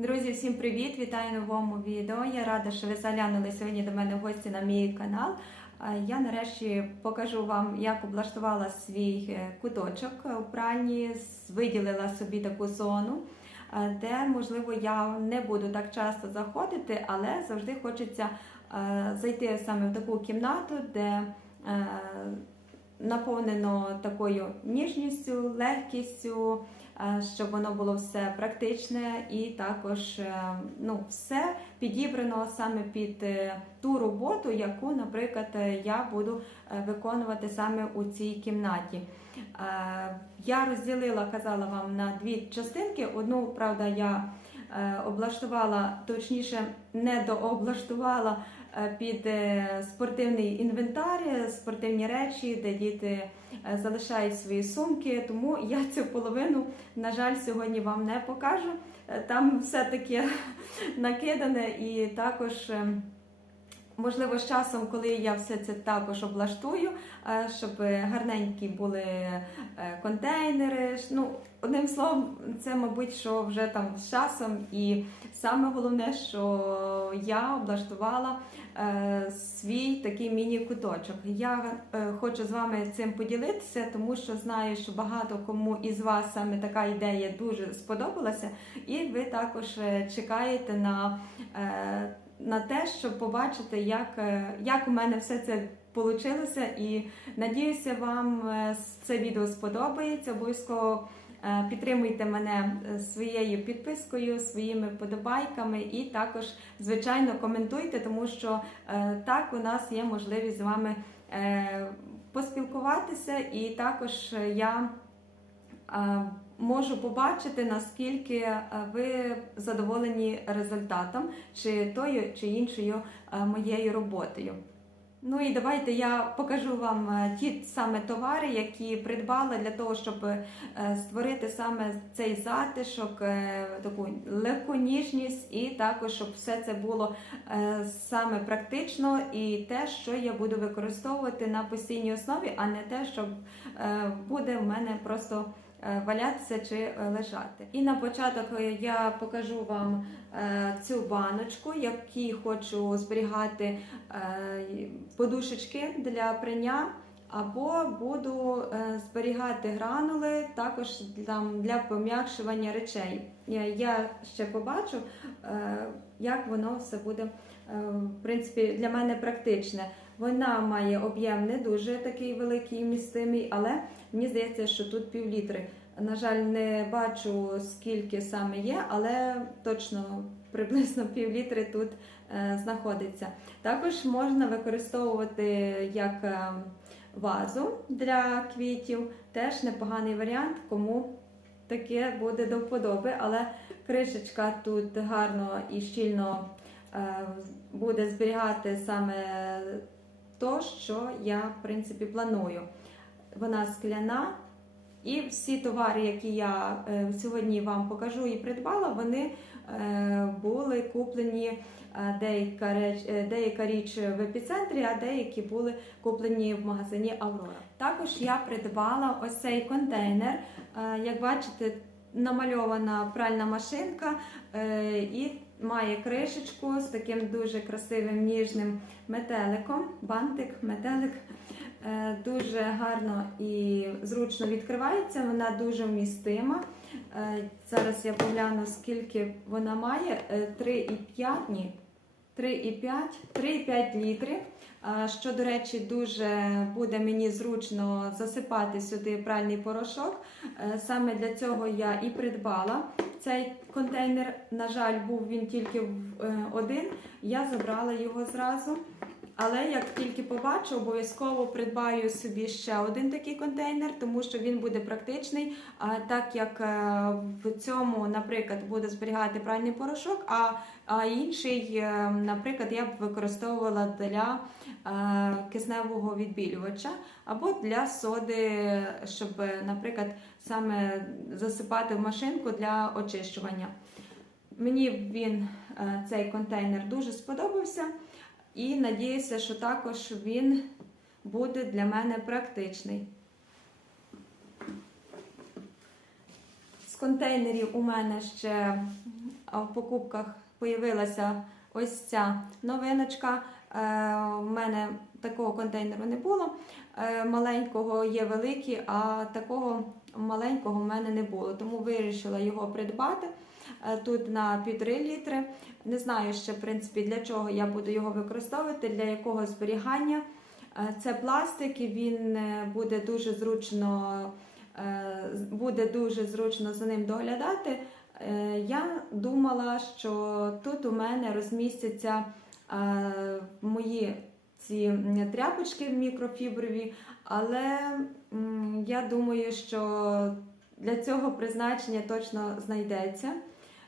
Друзі, всім привіт! Вітаю новому відео. Я рада, що ви заглянули сьогодні до мене в гості на мій канал. Я нарешті покажу вам, як облаштувала свій е, куточок у пральні, виділила собі таку зону, де, можливо, я не буду так часто заходити, але завжди хочеться е, зайти саме в таку кімнату, де е, наповнено такою ніжністю, легкістю, щоб воно було все практичне і також е, ну, все підібрано саме під е, ту роботу, яку, наприклад, е, я буду е, виконувати саме у цій кімнаті. Е, Я розділила, казала вам, на дві частинки. Одну, правда, я е, облаштувала, точніше, не дооблаштувала е, під е, спортивний інвентар, е, спортивні речі, де діти е, залишають свої сумки. Тому я цю половину, на жаль, сьогодні вам не покажу. Е, Там все таке накидане і також. Можливо, з часом, коли я все це також облаштую, е, щоб гарненькі були е, контейнери. Ну, одним словом, це, мабуть, що вже там з часом. І саме головне, що я облаштувала е, свій такий міні-куточок. Я хочу з вами цим поділитися, тому що знаю, що багато кому із вас саме така ідея дуже сподобалася, і ви також чекаєте на. На те, щоб побачити, як, е, як у мене все це вийшло. І надіюся, вам е, це відео сподобається. Обов'язково е, підтримуйте мене своєю підпискою, своїми подобайками і також, звичайно, коментуйте, тому що так у нас є можливість з вами поспілкуватися, і також я. Можу побачити, наскільки е, ви задоволені результатом чи тою чи іншою е, моєю роботою. Ну і давайте я покажу вам е, ті саме товари, які придбала для того, щоб створити саме цей затишок, таку легконіжність, і також щоб все це було саме практично і те, що я буду використовувати на постійній основі, а не те, що буде в мене просто валятися чи е, лежати. І на початок е, я покажу вам е, цю баночку, які хочу зберігати е, подушечки для прання. Або буду е, зберігати гранули також для, пом'якшування речей. Я, ще побачу, е, як воно все буде е, в принципі для мене практичне. Вона має об'єм не дуже такий великий містимий, але мені здається, що тут пів літри. На жаль, не бачу скільки саме є, але точно приблизно пів літри тут е, знаходиться. Також можна використовувати як е, вазу для квітів. Теж непоганий варіант, кому таке буде до вподоби, але кришечка тут гарно і щільно е, буде зберігати саме то, що я в принципі планую. Вона скляна. І всі товари, які я е, сьогодні вам покажу і придбала, вони е, були куплені е, деяка, реч, е, деяка річ в епіцентрі, а деякі були куплені в магазині Аврора. Також я придбала ось цей контейнер. Як бачите, намальована пральна машинка і має кришечку з таким дуже красивим ніжним метеликом. Бантик, метелик. Е, Дуже гарно і зручно відкривається, вона дуже вмістима. Е, Зараз я погляну, скільки вона має. Е, 3,5, літрів. 3,5 3,5 літри. Що, до речі, дуже буде мені зручно засипати сюди пральний порошок. Е, Саме для цього я і придбала цей контейнер. На жаль, був він тільки е, один. Я забрала його зразу. Але як тільки побачу, обов'язково придбаю собі ще один такий контейнер, тому що він буде практичний. Так як е, в цьому, наприклад, буде зберігати пральний порошок, а, а інший, е, наприклад, я б використовувала для е, кисневого відбілювача або для соди, щоб, наприклад, саме засипати в машинку для очищування. Мені він е, цей контейнер дуже сподобався. І надіюся, що також він буде для мене практичний. З контейнерів у мене ще в покупках появилася ось ця новиночка. Е, У мене такого контейнеру не було. Е, Маленького є великий, а такого маленького в мене не було. Тому вирішила його придбати е, тут на півтори літри. Не знаю ще, в принципі, для чого я буду його використовувати, для якого зберігання. Це пластик, і він буде дуже зручно, буде дуже зручно за ним доглядати. Е, Я думала, що тут у мене розмістяться е, мої ці тряпочки мікрофіброві, але я думаю, що для цього призначення точно знайдеться,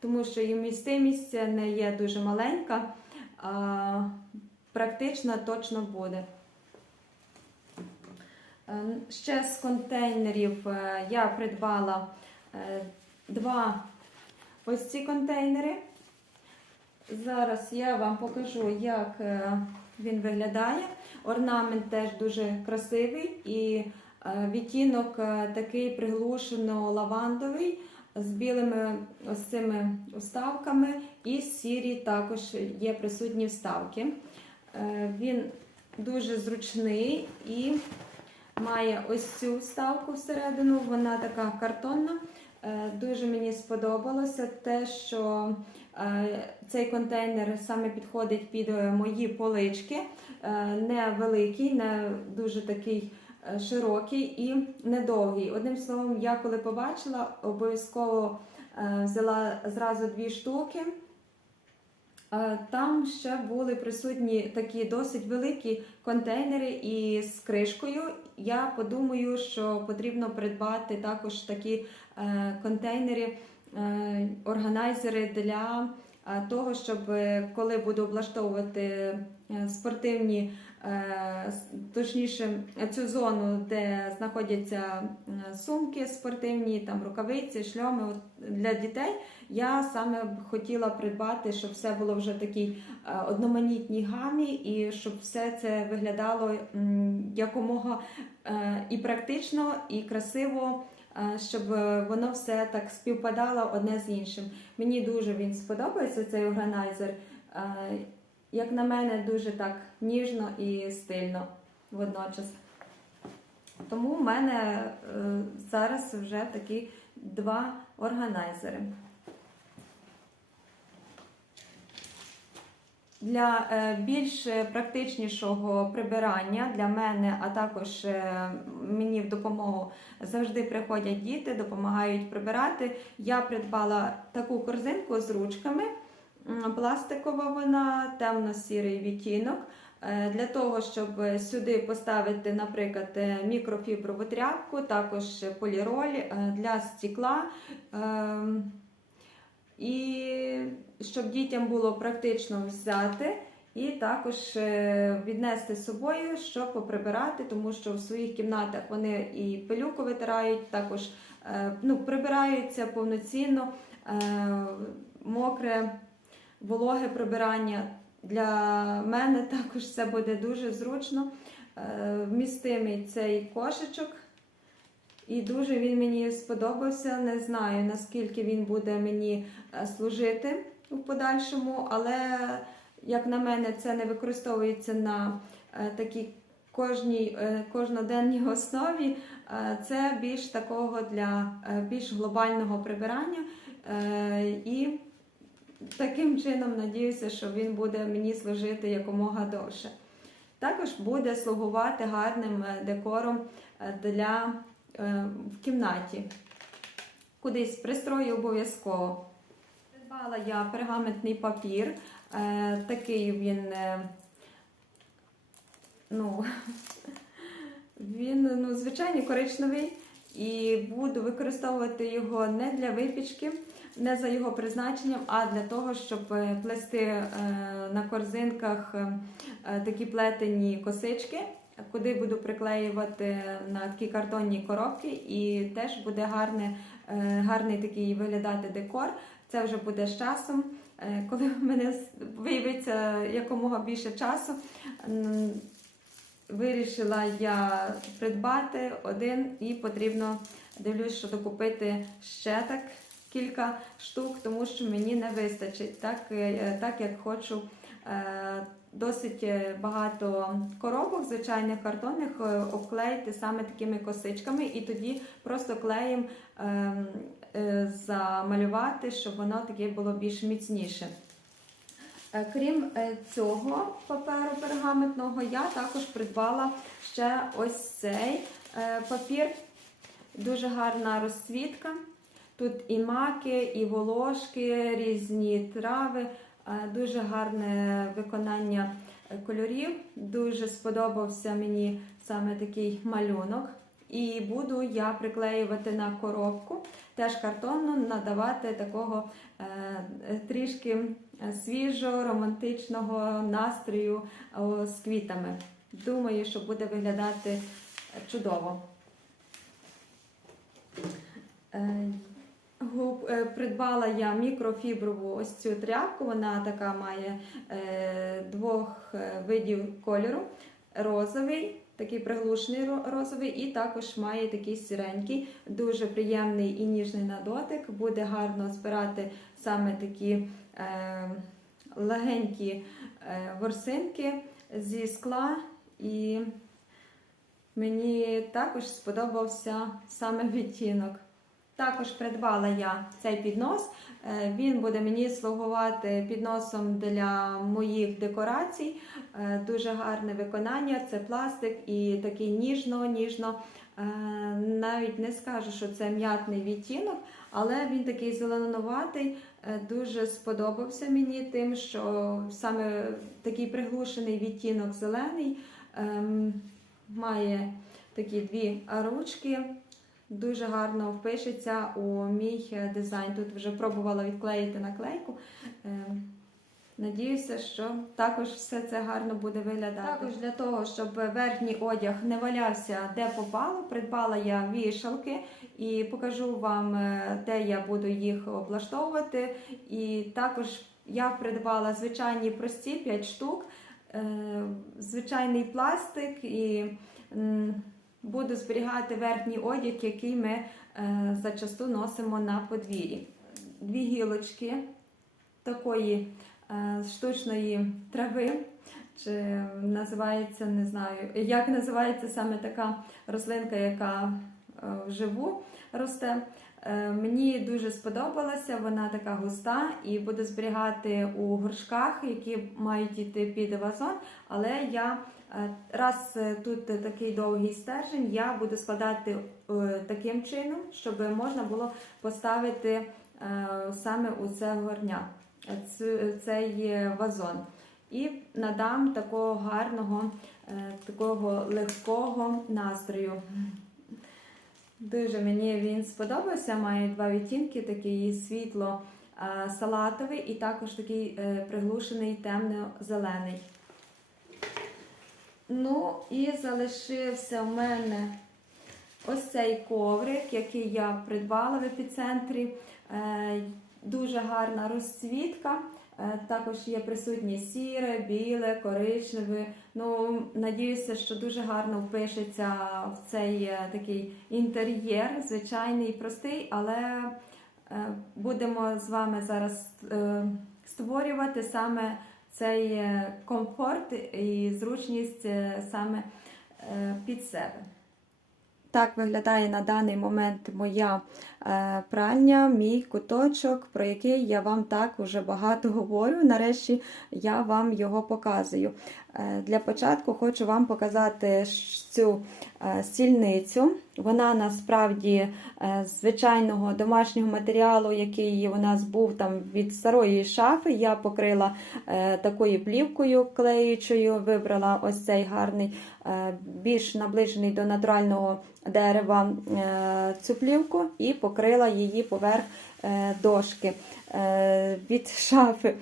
тому що і вмістимість не є дуже маленька, а практично точно буде. Е, Ще з контейнерів я придбала два ось ці контейнери. Зараз я вам покажу, як е, він виглядає. Орнамент теж дуже красивий і е, відтінок е, такий приглушено лавандовий з білими ось цими вставками, і сірі також є присутні вставки. Він дуже зручний і має ось цю вставку всередину, вона така картонна. Е, Дуже мені сподобалося те, що е, цей контейнер саме підходить під е, мої полички, не великий, не дуже такий широкий і недовгий. Одним словом, я коли побачила, обов'язково взяла зразу дві штуки. Е, Там ще були присутні такі досить великі контейнери із кришкою. Я подумаю, що потрібно придбати також такі е, контейнери, е, органайзери для того, щоб коли буду облаштовувати спортивні, точніше цю зону, де знаходяться сумки спортивні, там рукавиці, шльоми для дітей. Я саме хотіла придбати, щоб все було вже в такій е, одноманітній гамі, і щоб все це виглядало якомога е, і практично, і красиво, е, щоб воно все так співпадало одне з іншим. Мені дуже він сподобається цей органайзер. Як на мене, дуже так ніжно і стильно водночас. Тому в мене зараз вже такі два органайзери. Для е, більш практичнішого прибирання для мене, а також е, мені в допомогу завжди приходять діти, допомагають прибирати. Я придбала таку корзинку з ручками. Пластикова вона, темно-сірий відтінок. Е, Для того, щоб сюди поставити, наприклад, е, мікрофіброву тряпку, також поліроль е, для стекла. І щоб дітям було практично взяти і також е, віднести з собою, щоб поприбирати, тому що в своїх кімнатах вони і пилюку витирають, також е, ну, прибираються повноцінно, е, мокре, вологе прибирання. Для мене також це буде дуже зручно. Вмістимий цей кошечок. І дуже він мені сподобався. Не знаю, наскільки він буде мені е, служити у подальшому, але, як на мене, це не використовується на е, такій е, кожноденній основі. Це більш такого для більш глобального прибирання. І таким чином надіюся, що він буде мені служити якомога довше. Також буде слугувати гарним декором для в кімнаті. Кудись пристрою обов'язково. Придбала я пергаментний папір. Е, такий він, е, ну, він ну, звичайний коричневий. І буду використовувати його не для випічки, не за його призначенням, а для того, щоб е, плести е, на корзинках е, е, такі плетені косички, куди буду приклеювати на такі картонні коробки, і теж буде гарне, е, гарний такий виглядати декор. Це вже буде з часом. Е, Коли в мене виявиться якомога більше часу, вирішила я придбати один і потрібно дивлюсь, що докупити ще так кілька штук, тому що мені не вистачить, так, е, так як хочу. Досить е, багато коробок, звичайних картонних, е, обклеїти саме такими косичками, і тоді просто клеєм ем, е, замалювати, щоб воно таке було більш міцніше. Крім цього паперу пергаментного, я також придбала ще ось цей папір. Дуже гарна розцвітка. Тут і маки, і волошки, різні трави, дуже гарне виконання е, кольорів. Дуже сподобався мені саме такий малюнок. І буду я приклеювати на коробку, теж картонну, надавати такого е, е, трішки е, свіжого, романтичного настрою з квітами. Думаю, що буде виглядати чудово. Е, Придбала я мікрофіброву ось цю тряпку. Вона така має е, двох е, видів кольору: розовий, такий приглушений розовий, і також має такий сіренький, дуже приємний і ніжний на дотик. Буде гарно збирати саме такі легенькі ворсинки зі скла. І мені також сподобався саме відтінок. Також придбала я цей піднос. Е, Він буде мені слугувати підносом для моїх декорацій. Е, Дуже гарне виконання. Це пластик і такий ніжно-ніжно. е, Навіть не скажу, що це м'ятний відтінок, але він такий зеленуватий. Дуже сподобався мені тим, що саме такий приглушений відтінок зелений ем, має такі дві ручки. Дуже гарно впишеться у мій е, дизайн. Тут вже пробувала відклеїти наклейку. Ем, Надіюся, що також все це гарно буде виглядати. Також для того, щоб верхній одяг не валявся де попало, придбала я вішалки і покажу вам, е, де я буду їх облаштовувати. І також я придбала звичайні прості 5 штук, е, звичайний пластик і буду зберігати верхній одяг, який ми е, зачасту носимо на подвір'ї. Дві гілочки такої е, штучної трави, чи називається, не знаю, як називається саме така рослинка, яка е, вживу росте. Е, Мені дуже сподобалася, вона така густа і буду зберігати у горшках, які мають йти під вазон. Але я е, раз е, тут такий довгий стержень, я буду складати таким чином, щоб можна було поставити саме у це горня, цей вазон. І надам такого гарного, такого легкого настрою. Дуже мені він сподобався. Має два відтінки: такий світло е, салатовий і також такий е, приглушений темно-зелений. Ну і залишився в мене ось цей коврик, який я придбала в епіцентрі. Е, Дуже гарна розцвітка. Е, Також є присутнє сіре, біле, коричневе. Ну, надіюся, що дуже гарно впишеться в цей е, такий інтер'єр, звичайний, простий, але е, будемо з вами зараз створювати саме цей комфорт і зручність саме під себе. Так виглядає на даний момент моя е, пральня, мій куточок, про який я вам так уже багато говорю. Нарешті я вам його показую. Е, для початку хочу вам показати цю е, стільницю. Вона насправді е, з звичайного домашнього матеріалу, який у нас був там від старої шафи. Я покрила е, такою плівкою клеючою, вибрала ось цей гарний, е, більш наближений до натурального дерева е, цю плівку і покрила її поверх е, дошки е, від шафи.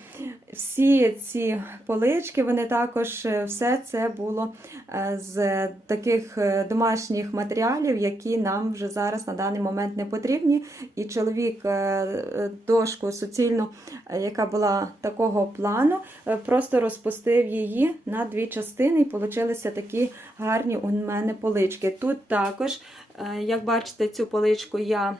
Всі ці полички, вони також е, все це було е, з таких е, домашніх матеріалів, які нам вже зараз на даний момент не потрібні. І чоловік е, е, дошку суцільну, е, яка була такого плану, е, просто розпустив її на дві частини, і получилися такі гарні у мене полички. Тут також, е, як бачите, цю поличку я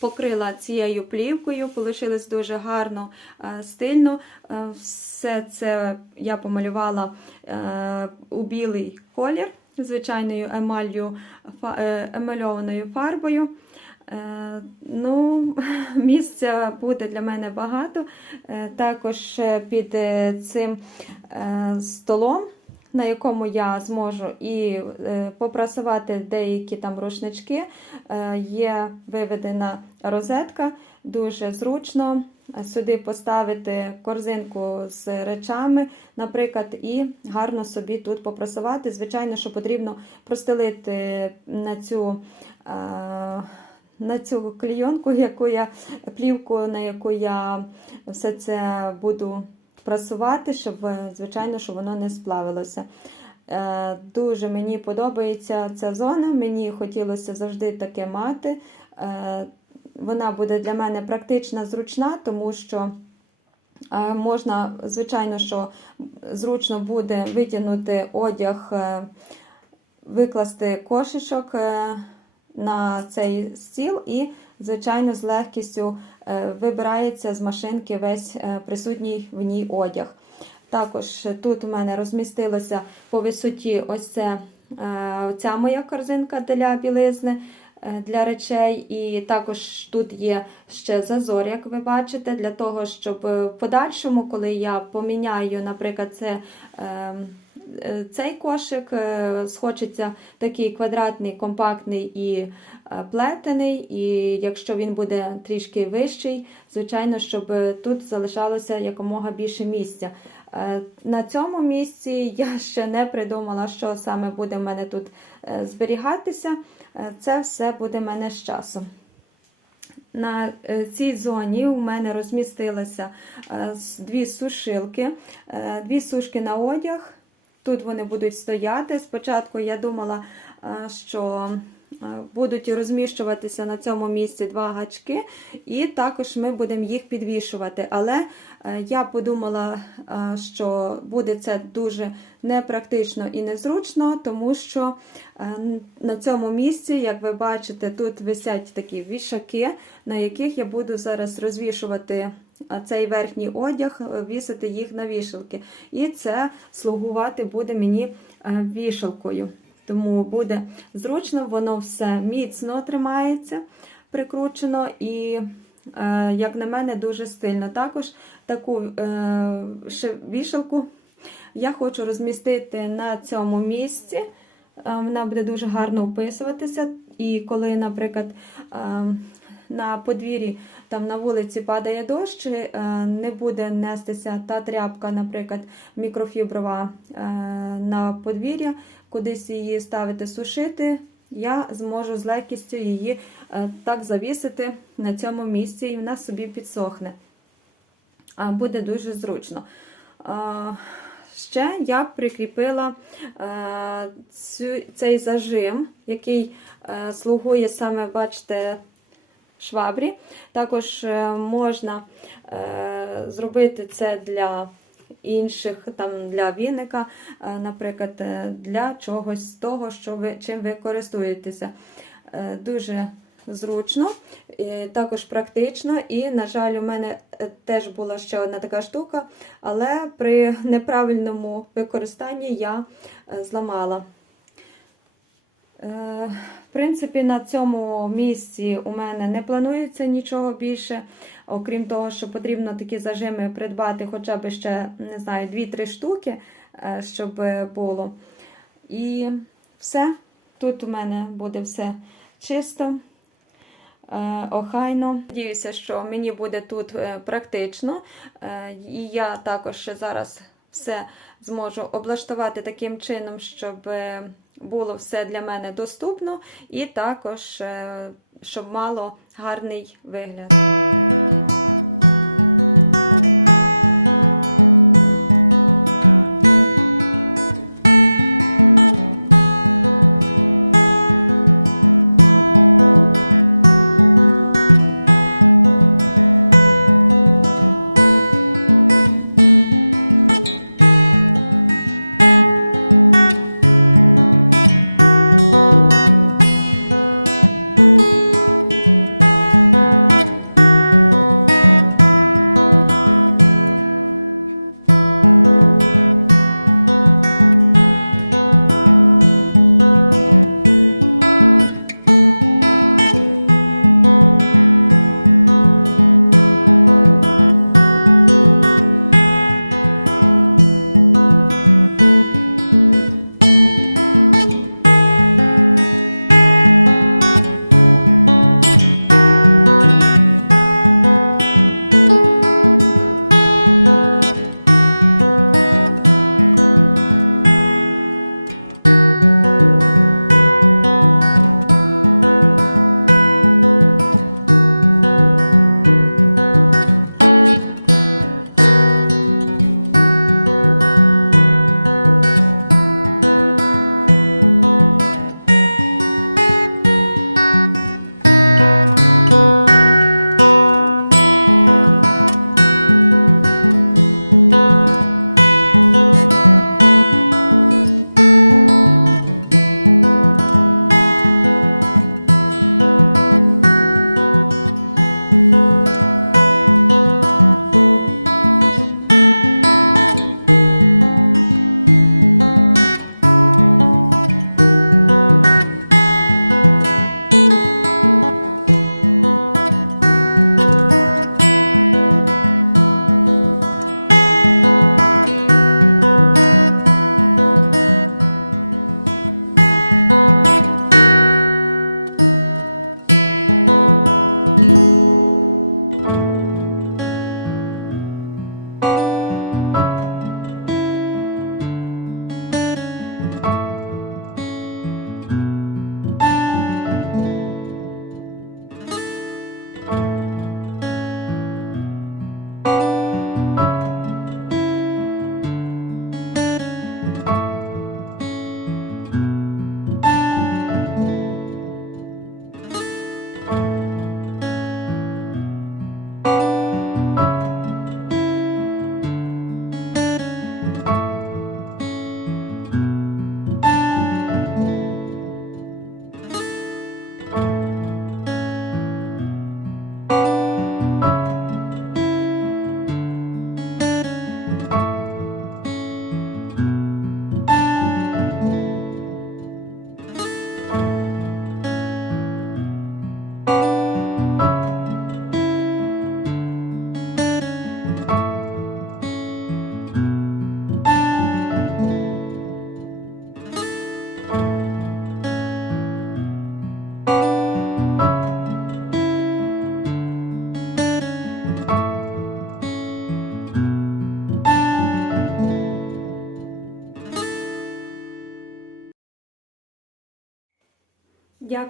покрила цією плівкою, получилось дуже гарно, е, стильно. Е, Все це я помалювала е, у білий колір, звичайною емаллю, фа- е, емальованою фарбою. Ну, місця буде для мене багато. Також під цим столом, на якому я зможу і е, попрасувати деякі там рушнички, е, є виведена розетка, дуже зручно. Сюди поставити корзинку з речами, наприклад, і гарно собі тут попрасувати. Звичайно, що потрібно простелити на цю. е, на цю клійонку, яку я плівку, на яку я все це буду прасувати, щоб, е, звичайно, щоб воно не сплавилося. Е, Дуже мені подобається ця зона, мені хотілося завжди таке мати. Е, Вона буде для мене практична, зручна, тому що можна, звичайно, що зручно буде витягнути одяг, викласти кошечок на цей стіл і, звичайно, з легкістю вибирається з машинки весь е, присутній в ній одяг. Також тут у мене розмістилося по висоті ось це, е, ця моя корзинка для білизни, е, для речей. І також тут є ще зазор, як ви бачите, для того, щоб е, в подальшому, коли я поміняю, наприклад, це. Е, Цей кошик е, схочеться такий квадратний, компактний і е, плетений. І якщо він буде трішки вищий, звичайно, щоб тут залишалося якомога більше місця. На цьому місці я ще не придумала, що саме буде в мене тут зберігатися. Це все буде в мене з часом. На цій зоні у мене розмістилися дві сушилки, дві сушки на одяг. Тут вони будуть стояти. Спочатку я думала, е, що будуть розміщуватися на цьому місці два гачки, і також ми будемо їх підвішувати. Але е, я подумала, е, що буде це дуже непрактично і незручно, тому що е, на цьому місці, як ви бачите, тут висять такі вішаки, на яких я буду зараз розвішувати цей верхній одяг, е, вісити їх на вішалки. І це слугувати буде мені е, вішалкою. Тому буде зручно, воно все міцно тримається, прикручено і, е, як на мене, дуже стильно. Також таку е, вішалку я хочу розмістити на цьому місці. Е, Вона буде дуже гарно вписуватися. І коли, наприклад, на подвір'ї там на вулиці падає дощ, не буде нестися та тряпка, наприклад, мікрофіброва на подвір'я, кудись її ставити сушити. Я зможу з легкістю її е, так завісити на цьому місці, і вона собі підсохне. Буде дуже зручно. Ще я прикріпила е, цей зажим, який е, слугує саме, бачите, швабрі. Також можна зробити це для інших, там, для віника, е, наприклад, е, для чогось того, що ви, чим ви користуєтеся. Е, Дуже зручно, також практично. І, на жаль, у мене теж була ще одна така штука, але при неправильному використанні я зламала. Е, В принципі, на цьому місці у мене не планується нічого більше, окрім того, що потрібно такі зажими придбати хоча б ще, не знаю, 2-3 штуки, е, щоб було. І все. Тут у мене буде все чисто, е, охайно. Надіюся, що мені буде тут практично. І я також зараз все зможу облаштувати таким чином, щоб е, було все для мене доступно, і також е, щоб мало гарний вигляд.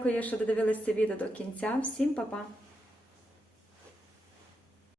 Дякую, що додивилися це відео до кінця. Всім па-па!